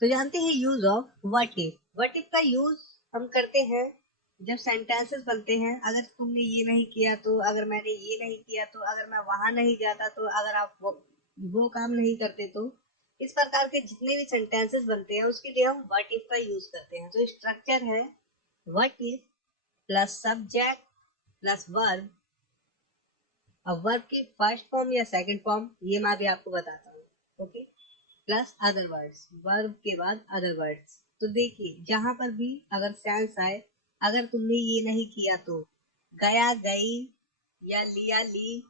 तो जानते हैं use of what if. What if का यूज हम करते हैं जब सेंटेंसेस बनते हैं। अगर तुमने ये नहीं किया तो, अगर मैंने ये नहीं किया तो, अगर मैं वहां नहीं जाता तो, अगर आप वो काम नहीं करते तो, इस प्रकार के जितने भी सेंटेंसेस बनते हैं उसके लिए हम व्हाट इफ का यूज करते हैं। तो स्ट्रक्चर है what if plus subject plus verb. अब वर्ब की फर्स्ट फॉर्म या सेकंड फॉर्म ये मैं भी आपको बताता हूँ। Okay, plus other words, verb के बाद अदर वर्ड्स। तो देखिए जहां पर भी अगर सेंस आए, अगर तुमने ये नहीं किया तो, गया गई या लिया ली,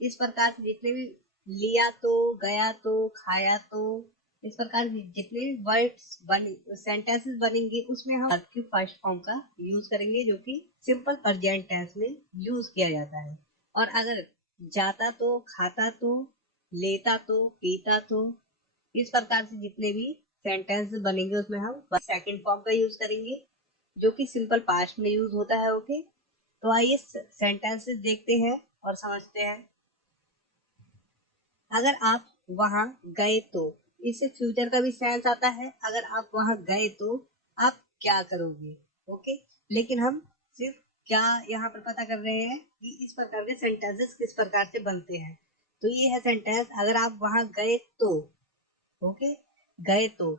इस प्रकार से जितने भी लिया तो, गया तो, खाया तो, इस प्रकार के जितने भी वर्ड्स बने, सेंटेंसेस बनेंगे उसमें हम वर्ब की फर्स्ट फॉर्म का यूज करेंगे जो कि सिंपल प्रेजेंट टेंस में यूज किया जाता है। और अगर जाता तो, खाता तो, लेता तो, पीता तो, इस प्रकार से जितने भी सेंटेंस बनेंगे उसमें हम सेकंड फॉर्म का यूज करेंगे जो कि सिंपल पास्ट में यूज होता है। ओके, तो आइए सेंटेंसेस देखते हैं और समझते हैं। अगर आप वहां गए तो, इससे फ्यूचर का भी सेंस आता है। अगर आप वहां गए तो आप क्या करोगे। ओके, लेकिन हम सिर्फ क्या यहाँ पर पता कर रहे हैं कि इस प्रकार के सेंटेंसेस किस प्रकार से बनते हैं। तो ये है सेंटेंस, अगर आप वहां गए तो। ओके, गए तो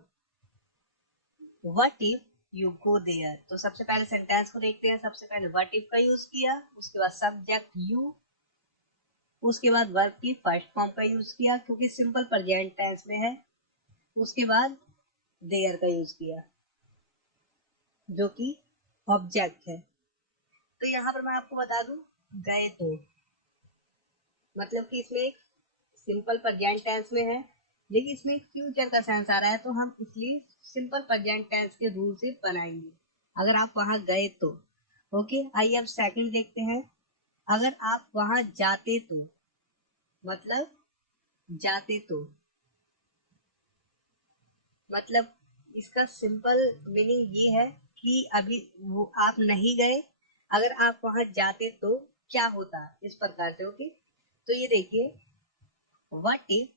what if you go there. तो सबसे पहले सेंटेंस को देखते हैं। सबसे पहले व्हाट इफ का यूज किया, उसके बाद सब्जेक्ट यू, उसके बाद वर्ब की फर्स्ट फॉर्म का यूज किया क्योंकि सिंपल प्रेजेंट टेंस में है, उसके बाद देयर का यूज किया जो कि ऑब्जेक्ट है। तो यहाँ पर मैं आपको बता दूं, गए तो मतलब कि इसमें एक सिंपल प्रेजेंट टेंस में है लेकिन इसमें एक फ्यूचर का सेंस आ रहा है, तो हम इसलिए सिंपल प्रेजेंट टेंस के रूल से बनाएंगे। अगर आप वहां गए तो। ओके, आइए अब सेकंड देखते हैं। अगर आप वहां जाते तो, मतलब जाते तो, मतलब इसका सिंपल मीनिंग ये है कि अभी वो आप नहीं गए, अगर आप वहां जाते तो क्या होता, इस प्रकार से। ओके, तो ये देखिए what if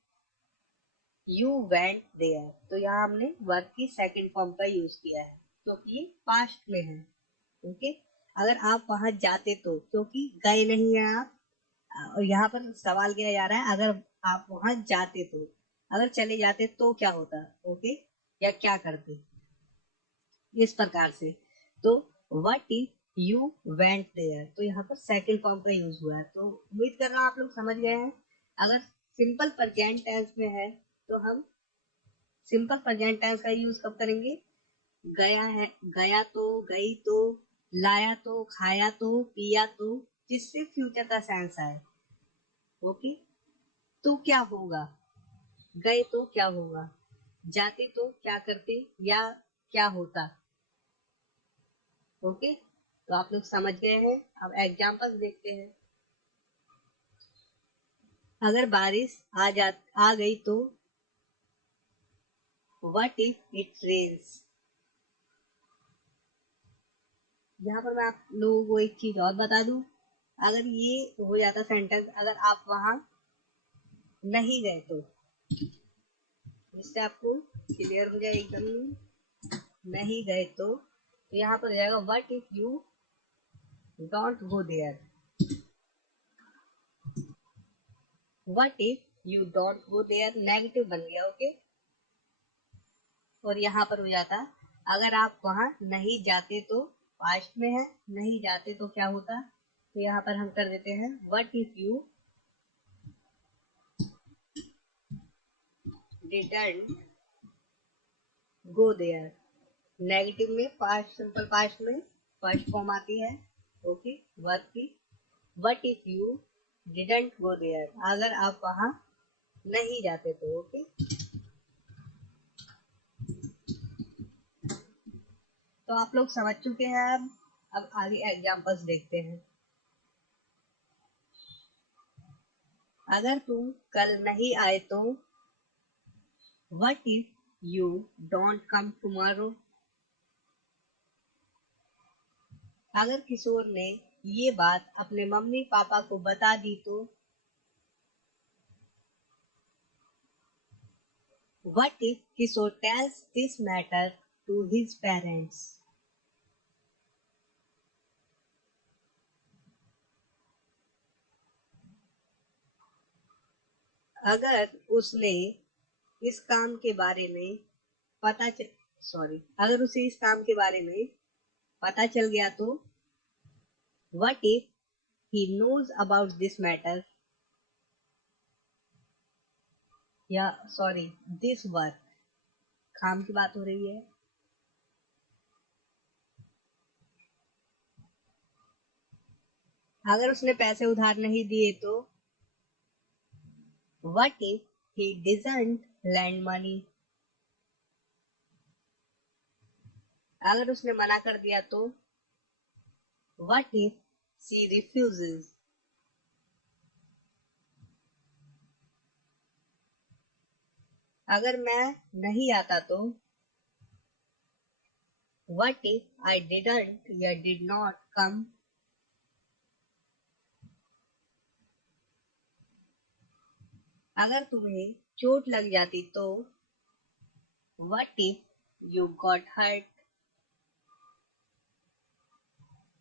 you went there. तो यहाँ हमने वर्ब की सेकंड फॉर्म का यूज किया है क्योंकि ये पास्ट में है। ओके, अगर आप वहां जाते तो, क्योंकि गए नहीं है आप, और यहाँ पर सवाल किया जा रहा है अगर आप वहां जाते तो, अगर चले जाते तो क्या होता। ओके, या क्या करते, इस प्रकार से। तो what if you went there, तो यहाँ पर सेकंड फॉर्म का यूज हुआ है। तो उम्मीद कर रहा हूँ आप लोग समझ गए हैं। अगर सिंपल प्रेजेंट टेंस में है तो हम सिंपल प्रेजेंट टेंस का यूज कब करेंगे, गया है, गया तो, गई तो, लाया तो, खाया तो, पिया तो, जिससे फ्यूचर का सेंस आए। ओके, तो क्या होगा, गए तो क्या होगा, जाते तो क्या करते, या क्या होता। ओके, तो आप लोग समझ गए हैं। अब एग्जांपल्स देखते हैं। अगर बारिश आ गई तो, व्हाट इफ इट रेन्स। यहाँ पर मैं आप लोगों को एक चीज और बता दूं, अगर ये हो जाता सेंटेंस, अगर आप वहां नहीं गए तो, जिससे आपको क्लियर हो जाए एकदम, नहीं गए तो यहाँ पर हो जाएगा what if you don't go there. What if you don't go there negative बन गया। ओके, और यहाँ पर हो जाता अगर आप वहां नहीं जाते तो, पास्ट में है, नहीं जाते तो क्या होता। तो यहाँ पर हम कर देते हैं what if you didn't go there. Negative में पास्ट, सिंपल पास्ट में फर्स्ट फॉर्म आती है। ओके, वर्ब की what if you didn't go there, अगर आप वहां नहीं जाते तो। ओके, तो आप लोग समझ चुके हैं। अब आगे एग्जांपल्स देखते हैं। अगर तुम कल नहीं आए तो, what if you don't come tomorrow. अगर किशोर ने ये बात अपने मम्मी पापा को बता दी तो, What if Kishore tells this matter to his parents? अगर उसने इस काम के बारे में पता चल सॉरी अगर उसे इस काम के बारे में पता चल गया तो what if he knows about this matter या सॉरी दिस वर्क काम की बात हो रही है। अगर उसने पैसे उधार नहीं दिए तो what if he doesn't lend money? अगर उसने मना कर दिया तो what if she refuses? अगर मैं नहीं आता तो what if I didn't या did not come? अगर तुम्हें चोट लग जाती तो what if you got hurt?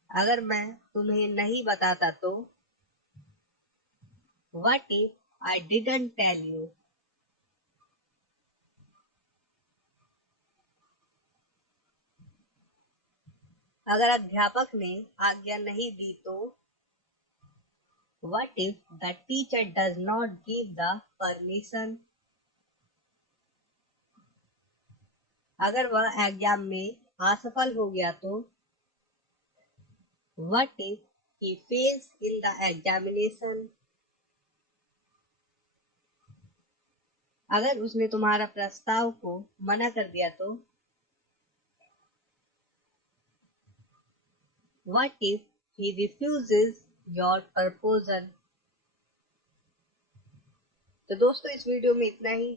अगर मैं तुम्हें नहीं बताता तो what if I didn't tell you? अगर अध्यापक ने आज्ञा नहीं दी तो what if the teacher does not give the permission? अगर वह एग्जाम में असफल हो गया तो what if he fails in the examination? अगर उसने तुम्हारा प्रस्ताव को मना कर दिया तो what if he refuses your proposal? तो दोस्तों इस वीडियो में इतना ही।